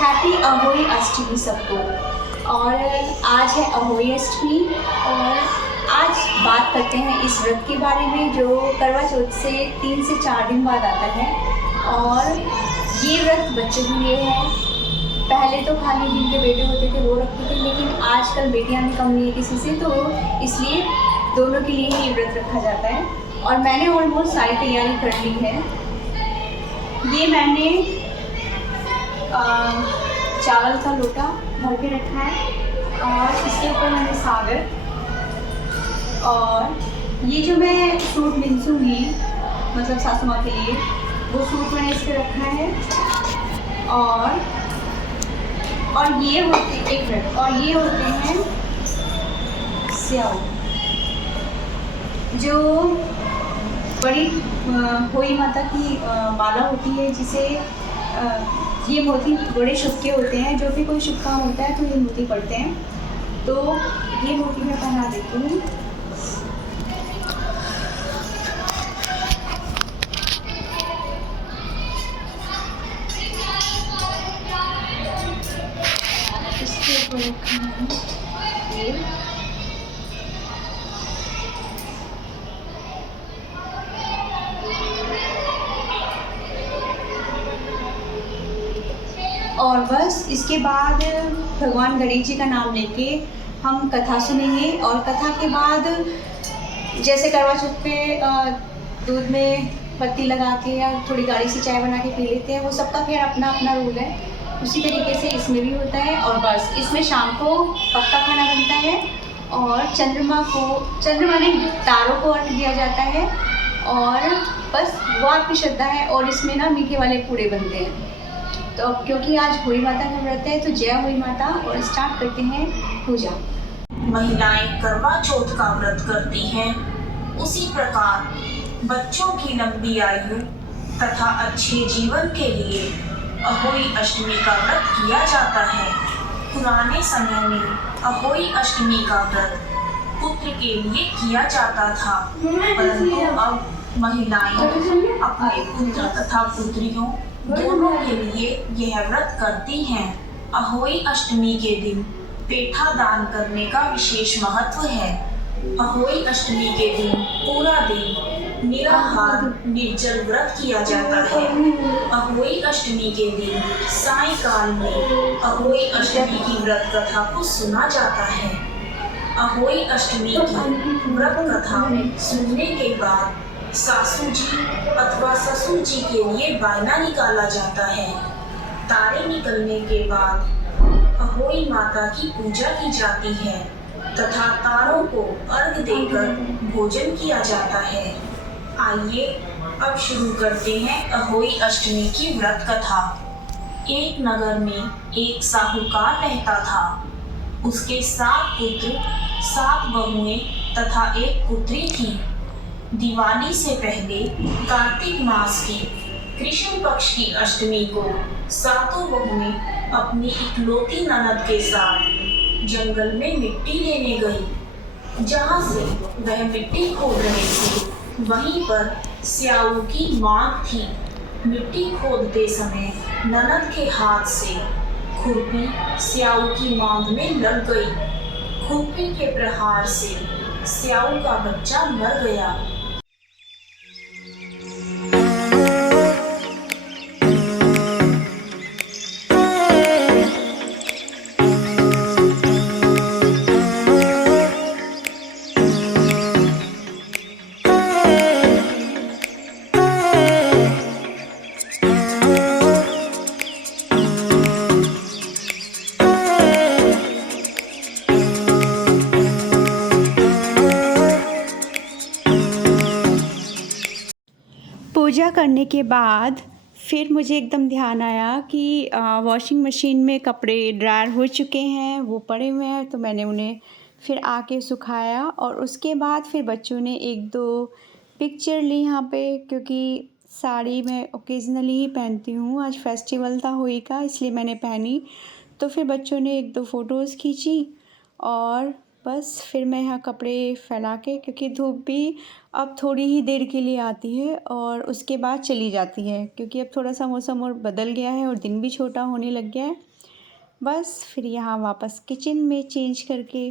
Happy Ahoi Ashtami सबको। और आज है अहोई अष्टमी और आज बात करते हैं इस व्रत के बारे में जो करवा चौथ से 3 से 4 दिन बाद आता है। और ये व्रत बच्चों के लिए है। पहले तो खाली जिनके बेटे होते थे वो रखते थे, लेकिन आजकल बेटियां भी कम नहीं है किसी से, तो इसलिए दोनों के लिए ही ये व्रत रखा जाता है। और मैंने ऑलमोस्ट सारी तैयारी कर ली है। ये मैंने चावल का लोटा भर के रखा है और इसके ऊपर मैंने सागर, और ये जो मैं सूट मिनसूंगी मतलब सासू माँ के लिए, वो सूट मैंने इस पर रखा है। और ये होते एक मिनट, और ये होते हैं स्याऊ, जो बड़ी होई माता की माला होती है, जिसे ये मोती बड़े शुभ के होते हैं। जो भी कोई शुभ काम होता है तो ये मोती पड़ते हैं, तो ये मोती मैं पहना देती हूँ। इसके ऊपर रखा है ये। और बस इसके बाद भगवान गणेश जी का नाम लेके हम कथा सुनेंगे। और कथा के बाद जैसे करवा चौथ पे दूध में पत्ती लगा के या थोड़ी गाढ़ी सी चाय बना के पी लेते हैं, वो सबका फिर अपना अपना रूल है। उसी तरीके से इसमें भी होता है। और बस इसमें शाम को पक्का खाना बनता है और चंद्रमा ने तारों को अर्घ दिया जाता है। और बस वो आपकी श्रद्धा है। और इसमें ना मीठे वाले पूड़े बनते हैं। तो अब क्योंकि आज होई माता का व्रत है तो जय होई माता, और स्टार्ट करते हैं पूजा। महिलाएं करवा चौथ का व्रत करती हैं, उसी प्रकार बच्चों की लंबी आयु तथा अच्छे जीवन के लिए अहोई अष्टमी का व्रत किया जाता है। पुराने समय में अहोई अष्टमी का व्रत पुत्र के लिए किया जाता था, परंतु अब महिलाएं अपने पुत्र तथा पुत्रियों दोनों के लिए यह व्रत करती हैं। अहोई अष्टमी के दिन पेठा दान करने का विशेष महत्व है। अहोई अष्टमी के दिन पूरा दिन निराहार निर्जल व्रत किया जाता है। अहोई अष्टमी के दिन सायंकाल में अहोई अष्टमी की व्रत कथा को सुना जाता है। अहोई अष्टमी की व्रत कथा सुनने के बाद सासू जी अथवा ससुर जी के लिए बायना निकाला जाता है। तारे निकलने के बाद अहोई माता की पूजा की जाती है तथा तारों को अर्घ देकर भोजन किया जाता है। आइए अब शुरू करते हैं अहोई अष्टमी की व्रत कथा। एक नगर में एक साहूकार रहता था। उसके 7 पुत्र, 7 बहुएं तथा एक पुत्री थी। दिवाली से पहले कार्तिक मास की कृष्ण पक्ष की अष्टमी को सातों बहुएं अपनी इकलौती ननद के साथ जंगल में मिट्टी लेने गई। जहां से वह मिट्टी खोद रहे थे वहीं पर स्याऊ की मांग थी। मिट्टी खोदते समय ननद के हाथ से खुरपी स्याऊ की मांग में लग गई। खुरपी के प्रहार से स्याऊ का बच्चा मर गया। पूजा करने के बाद फिर मुझे एकदम ध्यान आया कि वॉशिंग मशीन में कपड़े ड्रायर हो चुके हैं, वो पड़े हुए हैं, तो मैंने उन्हें फिर आके सुखाया। और उसके बाद फिर बच्चों ने 1-2 पिक्चर ली यहाँ पे, क्योंकि साड़ी मैं ओकेजनली ही पहनती हूँ। आज फेस्टिवल था होली का, इसलिए मैंने पहनी। तो फिर बच्चों ने 1-2 फ़ोटोज़ खींची और बस फिर मैं यहाँ कपड़े फैला के, क्योंकि धूप भी अब थोड़ी ही देर के लिए आती है और उसके बाद चली जाती है, क्योंकि अब थोड़ा सा मौसम और बदल गया है और दिन भी छोटा होने लग गया है। बस फिर यहाँ वापस किचन में चेंज करके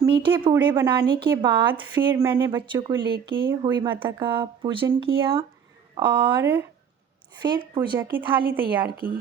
मीठे पूड़े बनाने के बाद फिर मैंने बच्चों को लेके हुई माता का पूजन किया और फिर पूजा की थाली तैयार की।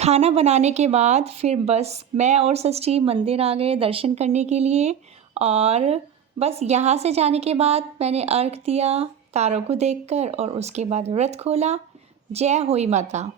खाना बनाने के बाद फिर बस मैं और सृष्टि मंदिर आ गए दर्शन करने के लिए और बस यहाँ से जाने के बाद मैंने अर्घ दिया तारों को देखकर और उसके बाद व्रत खोला। जय होई माता।